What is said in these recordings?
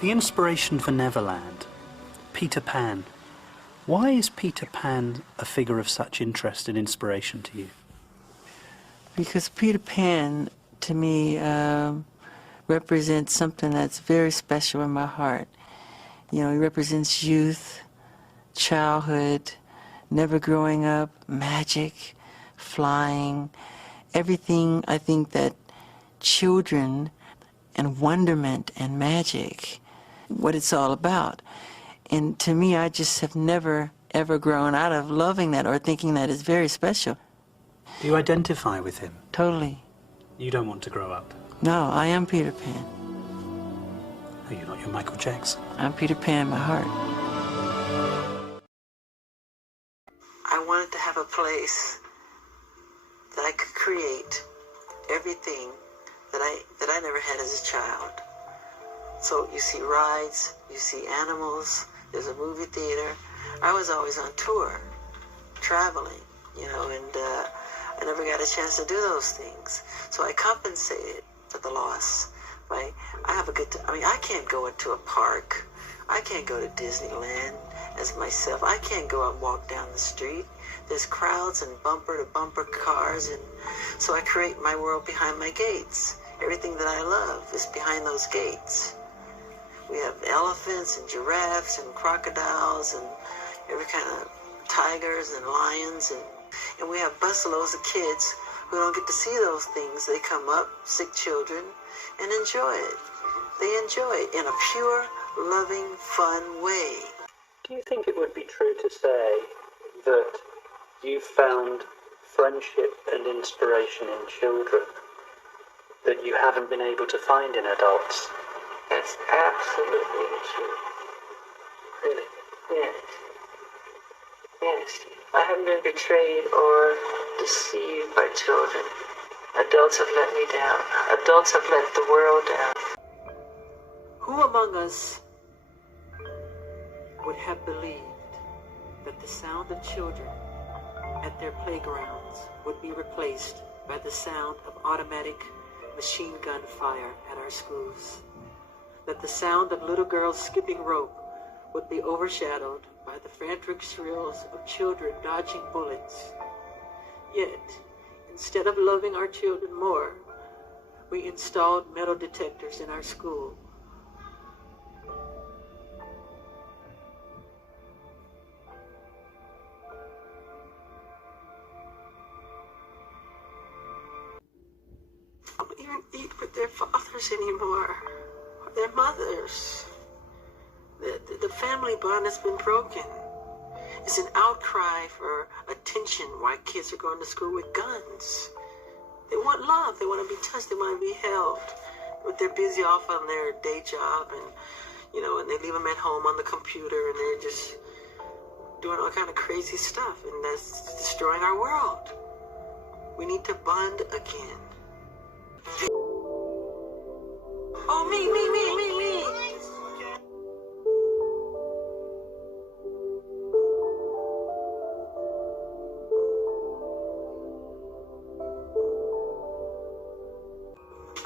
The inspiration for Neverland, Peter Pan. Why is Peter Pan a figure of such interest and inspiration to you? Because Peter Pan, to me, represents something that's very special in my heart. You know, he represents youth, childhood, never growing up, magic, flying, everything I think that children and wonderment and magic, what it's all about. And to me, I just have never, ever grown out of loving that or thinking that is very special. Do you identify with him? Totally. You don't want to grow up? No, I am Peter Pan. Oh, you're not your Michael Jackson? I'm Peter Pan in my heart. I wanted to have a place that I could create everything that I never had as a child. So you see rides, you see animals, there's a movie theater. I was always on tour, traveling, you know, and I never got a chance to do those things. So I compensated for the loss. Right? I have a good time. I mean, I can't go into a park. I can't go to Disneyland as myself. I can't go out and walk down the street. There's crowds and bumper-to-bumper cars, and so I create my world behind my gates. Everything that I love is behind those gates. We have elephants and giraffes and crocodiles and every kind of tigers and lions, and we have busloads of kids who don't get to see those things. They come up, sick children, and enjoy it. They enjoy it in a pure, loving, fun way. Do you think it would be true to say that you found friendship and inspiration in children that you haven't been able to find in adults? That's absolutely true. Really? Yes. Yes. I haven't been betrayed or deceived by children. Adults have let me down. Adults have let the world down. Who among us would have believed that the sound of children at their playgrounds would be replaced by the sound of automatic machine gun fire at our schools? That the sound of little girls skipping rope would be overshadowed by the frantic shrills of children dodging bullets? Yet, instead of loving our children more, we installed metal detectors in our school. They don't even eat with their fathers anymore, or their mothers. The family bond has been broken. It's an outcry for attention why kids are going to school with guns. They want love. They want to be touched. They want to be held. But they're busy off on their day job, and you know, and they leave them at home on the computer, and they're just doing all kind of crazy stuff, and that's destroying our world. We need to bond again. Oh, me.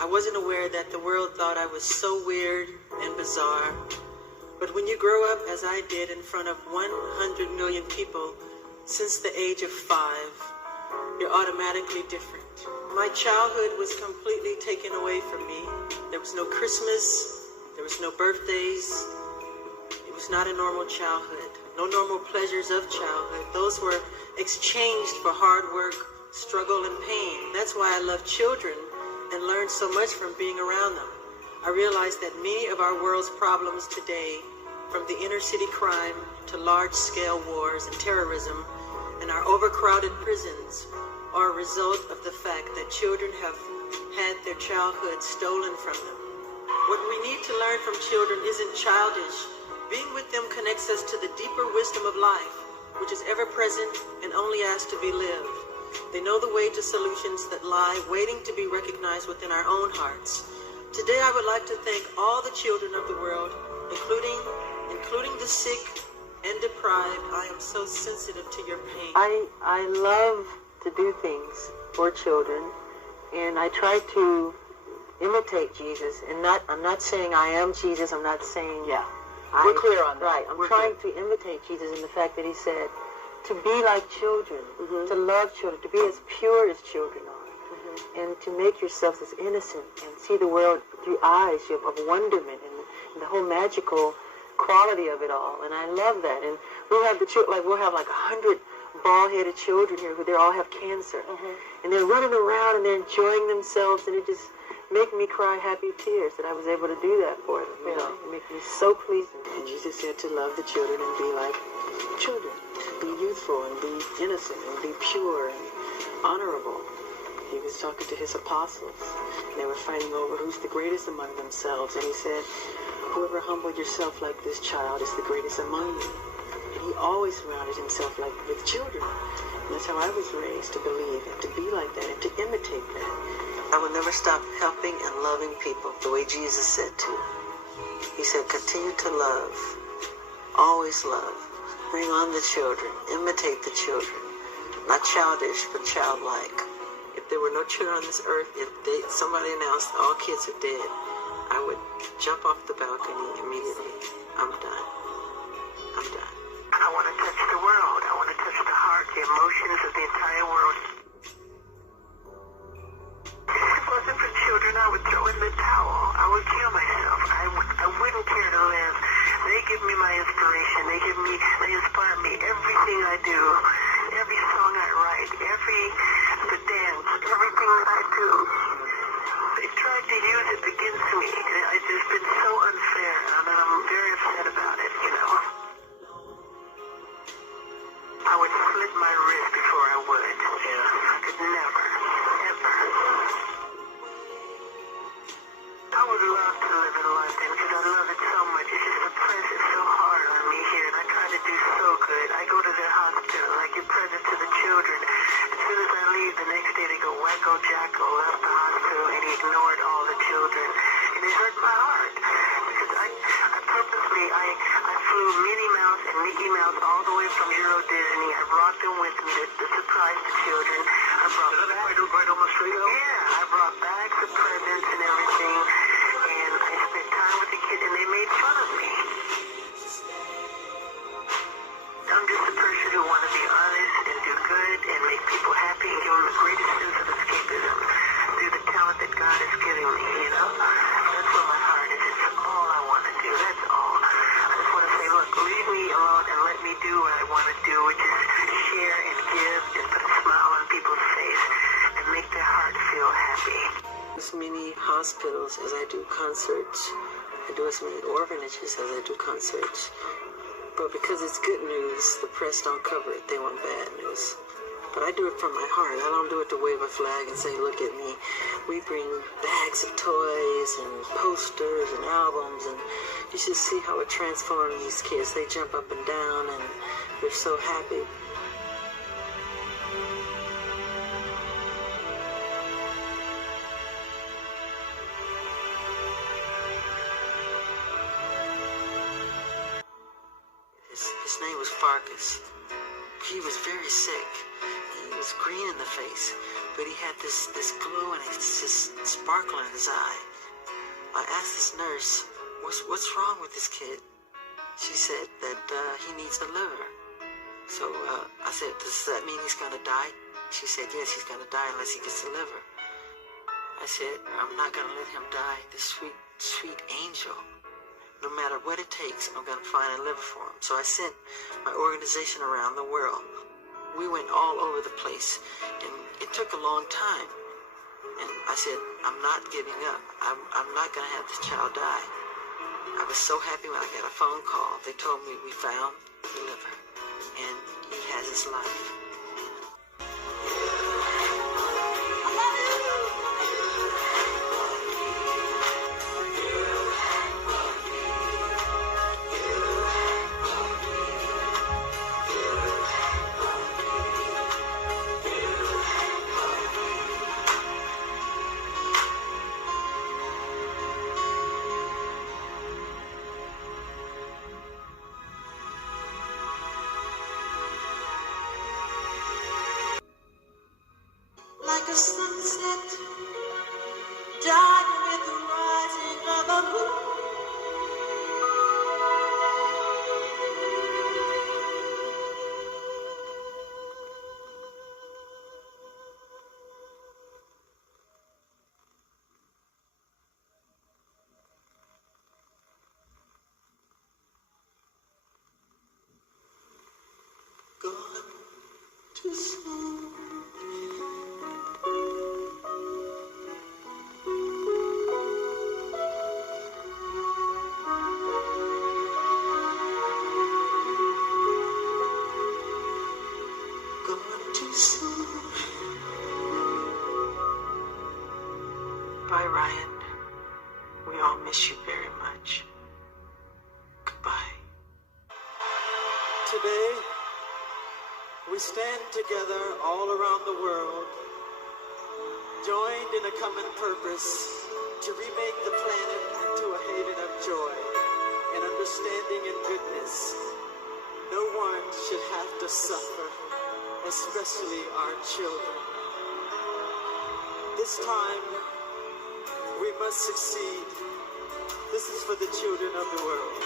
I wasn't aware that the world thought I was so weird and bizarre. But when you grow up, as I did, in front of 100 million people since the age of 5, you're automatically different. My childhood was completely taken away from me. There was no Christmas, there was no birthdays. It was not a normal childhood. No normal pleasures of childhood. Those were exchanged for hard work, struggle, and pain. That's why I love children and learned so much from being around them. I realized that many of our world's problems today, from the inner city crime to large-scale wars and terrorism and our overcrowded prisons, are a result of the fact that children have had their childhood stolen from them. What we need to learn from children isn't childish. Being with them connects us to the deeper wisdom of life, which is ever present and only asked to be lived. They know the way to solutions that lie waiting to be recognized within our own hearts. Today I would like to thank all the children of the world, including the sick and deprived. I am so sensitive to your pain. I love to do things for children, and I try to imitate Jesus, and I'm not saying I am Jesus. I'm not saying We're clear on that. Right. I'm trying to imitate Jesus in the fact that he said to be like children, to love children, to be as pure as children are, and to make yourselves as innocent and see the world through eyes of wonderment and the whole magical quality of it all. And I love that. And we'll have we'll have like 100 bald-headed children here who they all have cancer, and they're running around and they're enjoying themselves, and it just make me cry happy tears that I was able to do that for them. You know, it makes me so pleased. And Jesus said to love the children and be like children, be youthful and be innocent and be pure and honorable. He was talking to his apostles, and they were fighting over who's the greatest among themselves. And he said, whoever humbled yourself like this child is the greatest among you. And he always surrounded himself with children. And that's how I was raised, to believe and to be like that and to imitate that. I will never stop helping and loving people the way Jesus said to. He said, continue to love, always love, bring on the children, imitate the children, not childish, but childlike. If there were no children on this earth, if somebody announced all kids are dead, I would jump off the balcony immediately. I'm done. I'm done. I want to touch the world. I want to touch the heart, the emotions of the entire world. If it wasn't for children, I would throw in the towel. I would kill myself. I wouldn't care to live. They give me my inspiration. They inspire me. Everything I do, every song I write, the dance, everything that I do. They tried to use it against me. It's just been so unfair, and I'm very upset about it, you know. I would slit my wrist before I would. I could never, ever. I would love to live in London because I love it so much. It's just the press is so hard on me here, and I try to do so good. I go to their hospital, I give presents to the children. As soon as I leave, the next day they go, Wacko Jacko left the hospital and he ignored all the children. And it hurt my heart because I purposely, I flew Minnie Mouse and Mickey Mouse all the way from Euro Disney. I brought them with me to surprise the children. I brought right on the street? Yeah, I brought bags of presents and everything, and I spent time with the kids, and they made fun of me. I'm just a person who want to be honest and do good and make people happy and give them the greatest sense of escapism through the talent that God has given me, you know? That's where my heart is. It's all I want to do. That's all. I just want to say, look, leave me alone and let me do what I want to do, which is share and give and put a smile on people's face and make their heart feel happy. As many hospitals as I do concerts, I do as many orphanages as I do concerts. But because it's good news, the press don't cover it. They want bad news. But I do it from my heart. I don't do it to wave a flag and say, look at me. We bring bags of toys and posters and albums, and you should see how it transforms these kids. They jump up and down, and they're so happy. His name was Farkas. He was very sick. He was green in the face, but he had this glow and this sparkle in his eye. I asked this nurse, what's wrong with this kid? She said that he needs a liver. So I said, does that mean he's going to die? She said, yes, he's going to die unless he gets a liver. I said, I'm not going to let him die, this sweet, sweet angel. No matter what it takes, I'm going to find a liver for him. So I sent my organization around the world. We went all over the place, and it took a long time. And I said, I'm not giving up. I'm not going to have this child die. I was so happy when I got a phone call. They told me we found the liver, and he has his life. too soon. Gone too soon. Bye, Ryan. We all miss you very much. Goodbye. Today, we stand together all around the world, joined in a common purpose to remake the planet into a haven of joy and understanding and goodness. No one should have to suffer, especially our children. This time, we must succeed. This is for the children of the world.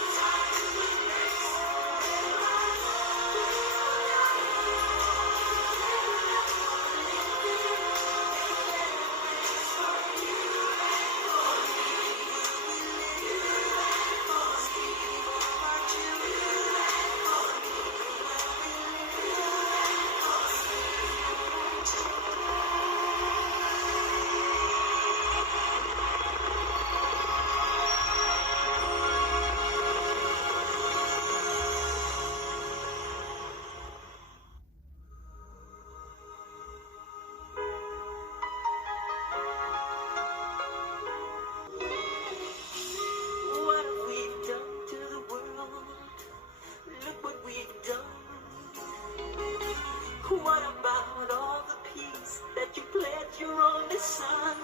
What about all the peace that you pledged your only son?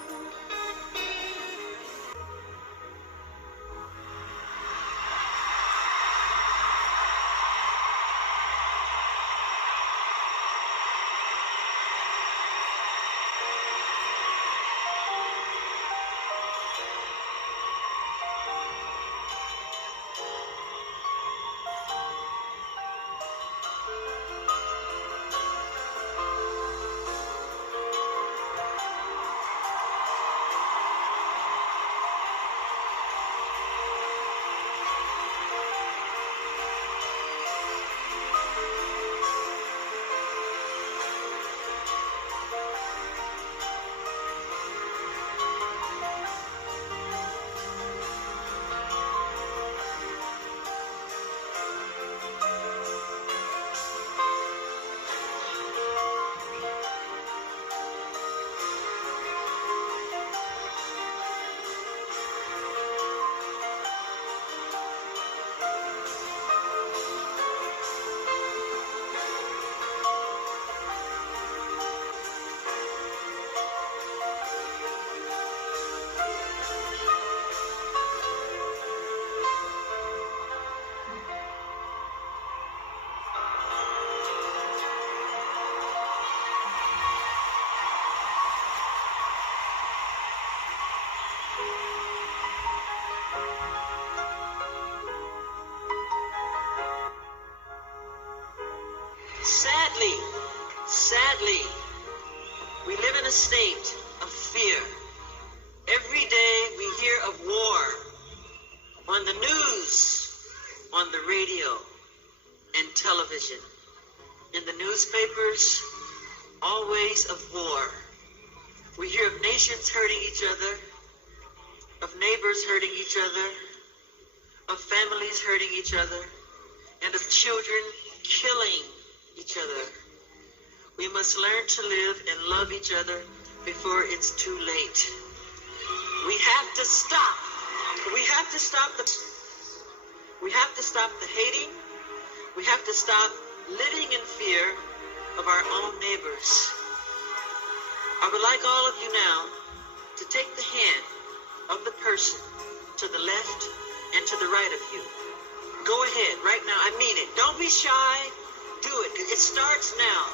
Sadly, we live in a state of fear. Every day we hear of war on the news, on the radio, and television. In the newspapers, always of war. We hear of nations hurting each other, of neighbors hurting each other, of families hurting each other, and of children killing each other. We must learn to live and love each other before it's too late. We have to stop. We have to stop the hating. We have to stop living in fear of our own neighbors. I would like all of you now to take the hand of the person to the left and to the right of you. Go ahead right now. I mean it. Don't be shy. Do it. It starts now.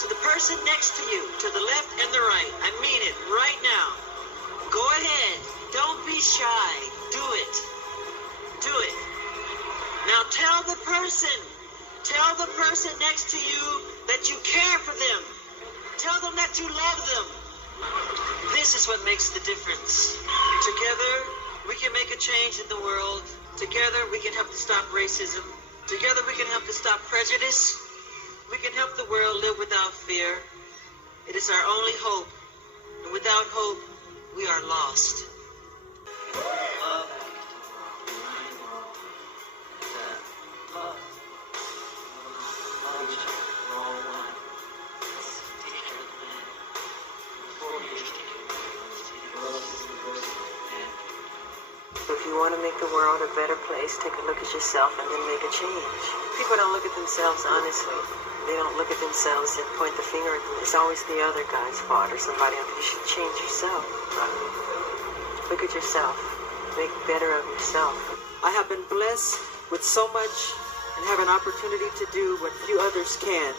To the person next to you, to the left and the right. I mean it right now. Go ahead. Don't be shy. Do it. Do it. Now tell the person next to you that you care for them. Tell them that you love them. This is what makes the difference. Together, we can make a change in the world. Together, we can help to stop racism. Together, we can help to stop prejudice. We can help the world live without fear. It is our only hope. And without hope, we are lost. If you want to make the world a better place, take a look at yourself and then make a change. People don't look at themselves honestly. They don't look at themselves and point the finger at them. It's always the other guy's fault or somebody else. You should change yourself. Look at yourself. Make better of yourself. I have been blessed with so much and have an opportunity to do what few others can.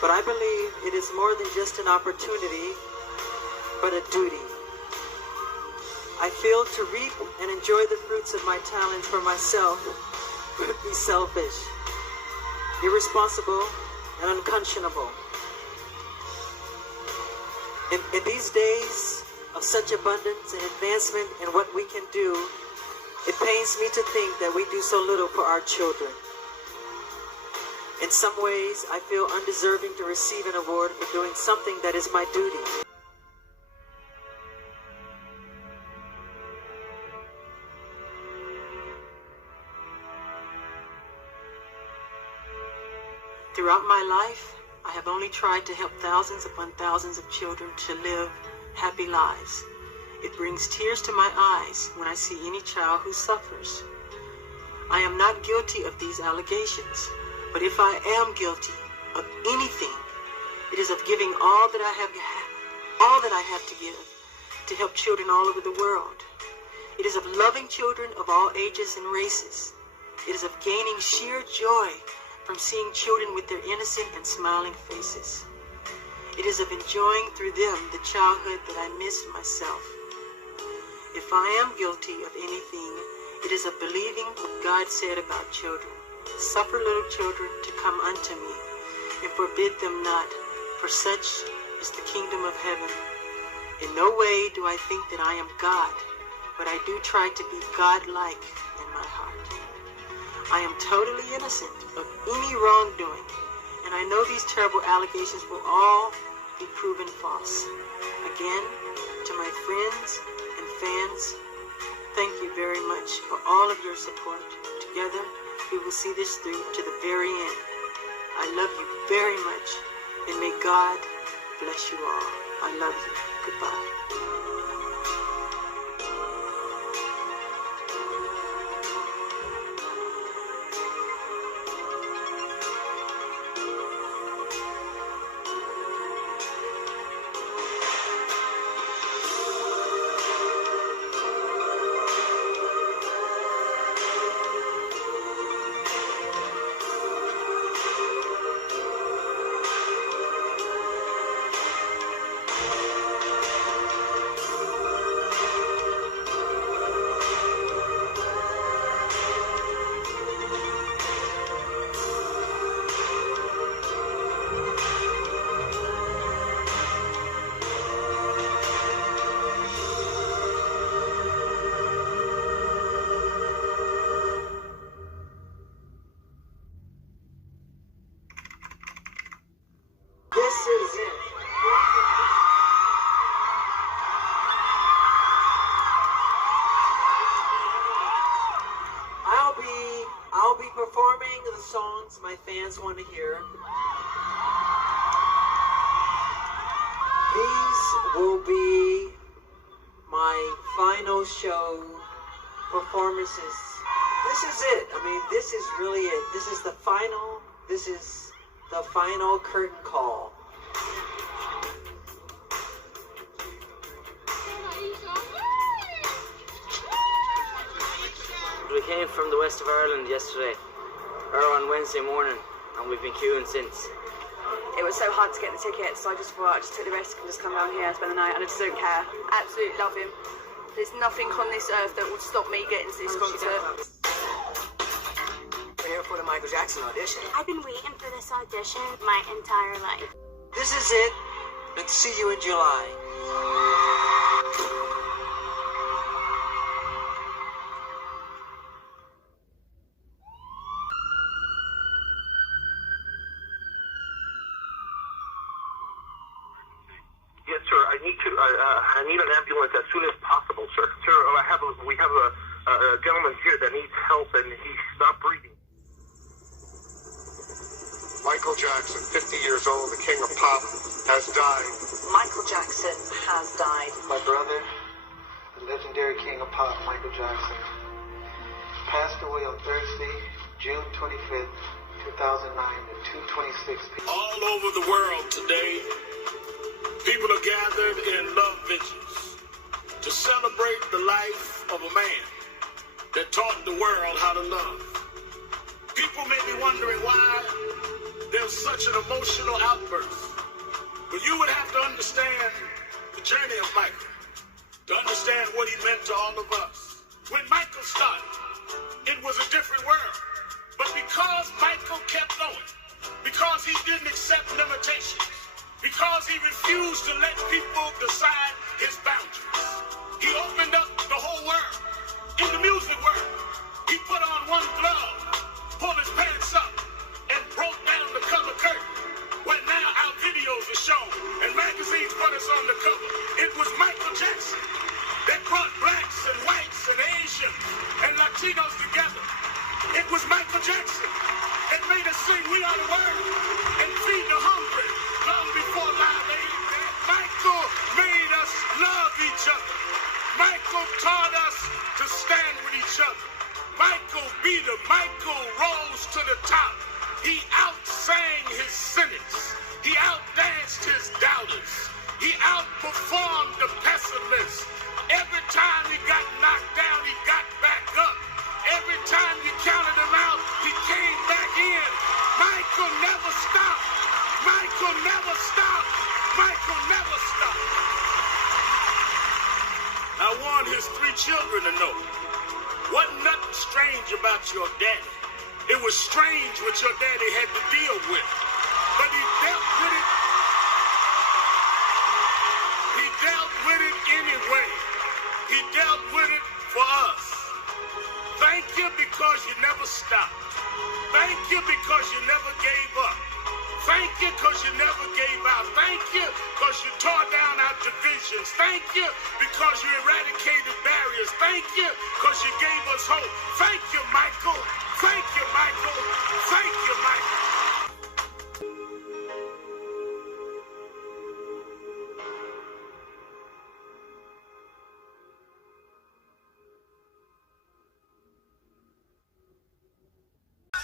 But I believe it is more than just an opportunity, but a duty. I feel to reap and enjoy the fruits of my talents for myself would be selfish, irresponsible, and unconscionable. In these days of such abundance and advancement in what we can do, it pains me to think that we do so little for our children. In some ways, I feel undeserving to receive an award for doing something that is my duty. Throughout my life, I have only tried to help thousands upon thousands of children to live happy lives. It brings tears to my eyes when I see any child who suffers. I am not guilty of these allegations, but if I am guilty of anything, it is of giving all that I have to give to help children all over the world. It is of loving children of all ages and races. It is of gaining sheer joy from seeing children with their innocent and smiling faces. It is of enjoying through them the childhood that I missed myself. If I am guilty of anything, it is of believing what God said about children. Suffer little children to come unto me, and forbid them not, for such is the kingdom of heaven. In no way do I think that I am God, but I do try to be God-like in my heart. I am totally innocent of any wrongdoing, and I know these terrible allegations will all be proven false. Again, to my friends and fans, thank you very much for all of your support. Together, we will see this through to the very end. I love you very much, and may God bless you all. I love you. Goodbye. I'll be performing the songs my fans want to hear. These will be my final show performances. This is it. I mean, this is really it. This is the final curtain call. We came from the west of Ireland yesterday, or on Wednesday morning, and we've been queuing since. It was so hard to get the tickets, so I just thought I'd just take the risk and just come down here and spend the night, and I just don't care. Absolutely love him. There's nothing on this earth that would stop me getting to this concert. We're here for the Michael Jackson audition. I've been waiting for this audition my entire life. This is it. Let's see you in July. I need an ambulance as soon as possible, sir. Sir, we have a gentleman here that needs help, and he's not breathing. Michael Jackson, 50 years old, the king of pop, has died. Michael Jackson has died. My brother, the legendary king of pop, Michael Jackson, passed away on Thursday, June 25th, 2009 at 2:26 p.m. All over the world today, people are gathered in love vigils to celebrate the life of a man that taught the world how to love. People may be wondering why there's such an emotional outburst. But you would have to understand the journey of Michael to understand what he meant to all of us. When Michael started, it was a different world. But because Michael kept going, because he didn't accept limitations, because he refused to let people decide his boundaries, he opened up the whole world. In the music world, he put on one glove, pulled his pants up, and broke down the color curtain, where now our videos are shown, and magazines put us on the cover. It was Michael Jackson that brought blacks and whites and Asians and Latinos together. It was Michael Jackson that made us sing "We Are the World" and feed the hungry long before Live Aid. Michael made us love each other. Michael taught us to stand with each other. Michael beat him. Michael rose to the top. He outsang his cynics. He outdanced his doubters. He outperformed the pessimists. Every time he got knocked down, he got back up. Every time you counted him out, he came back in. Michael never stopped. Michael never stopped. Michael never stopped. I want his 3 children to know, wasn't nothing strange about your daddy. It was strange what your daddy had to deal with. But he dealt with it. He dealt with it anyway. He dealt with it for us. Thank you because you never stopped. Thank you because you never gave up. Thank you because you never gave out. Thank you because you tore down our divisions. Thank you because you eradicated barriers. Thank you because you gave us hope. Thank you, Michael. Thank you, Michael. Thank you, Michael.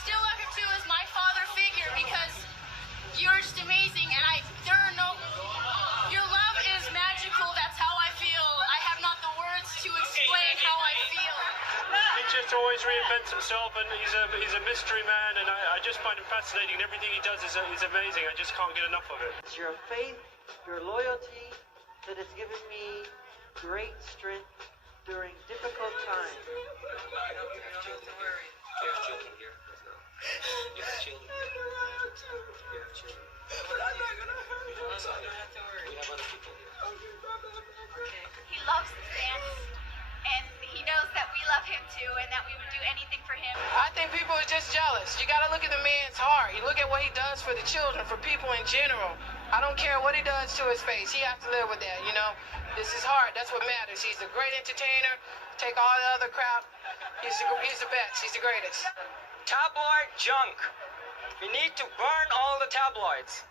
Still love him too as my father figure because you're just amazing, and your love is magical. That's how I feel. I have not the words to explain how I feel. He just always reinvents himself, and he's a mystery man, and I just find him fascinating. Everything he does is amazing. I just can't get enough of it. It's your faith, your loyalty that has given me great strength during difficult times. He loves the dance, and he knows that we love him too, and that we would do anything for him. I think people are just jealous. You gotta look at the man's heart. You look at what he does for the children, for people in general. I don't care what he does to his face. He has to live with that, you know? This is heart. That's what matters. He's a great entertainer. Take all the other crap. He's the best. He's the greatest. Tabloid junk. We need to burn all the tabloids.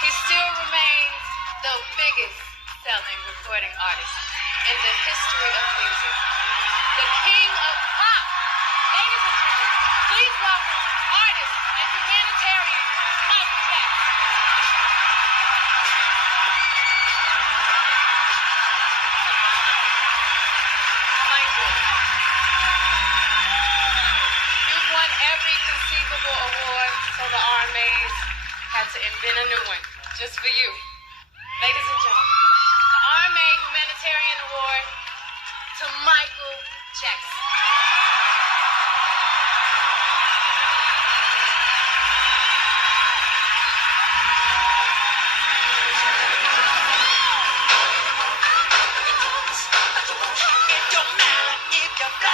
He still remains the biggest selling recording artist in the history of music. The king of pop. Ladies and gentlemen, please welcome artist and humanitarian Michael Jackson. Michael, you've won every conceivable award, so the RMAs had to invent a new one just for you. Ladies and gentlemen, the RMA Humanitarian Award to Michael Jackson. It don't matter if you're black.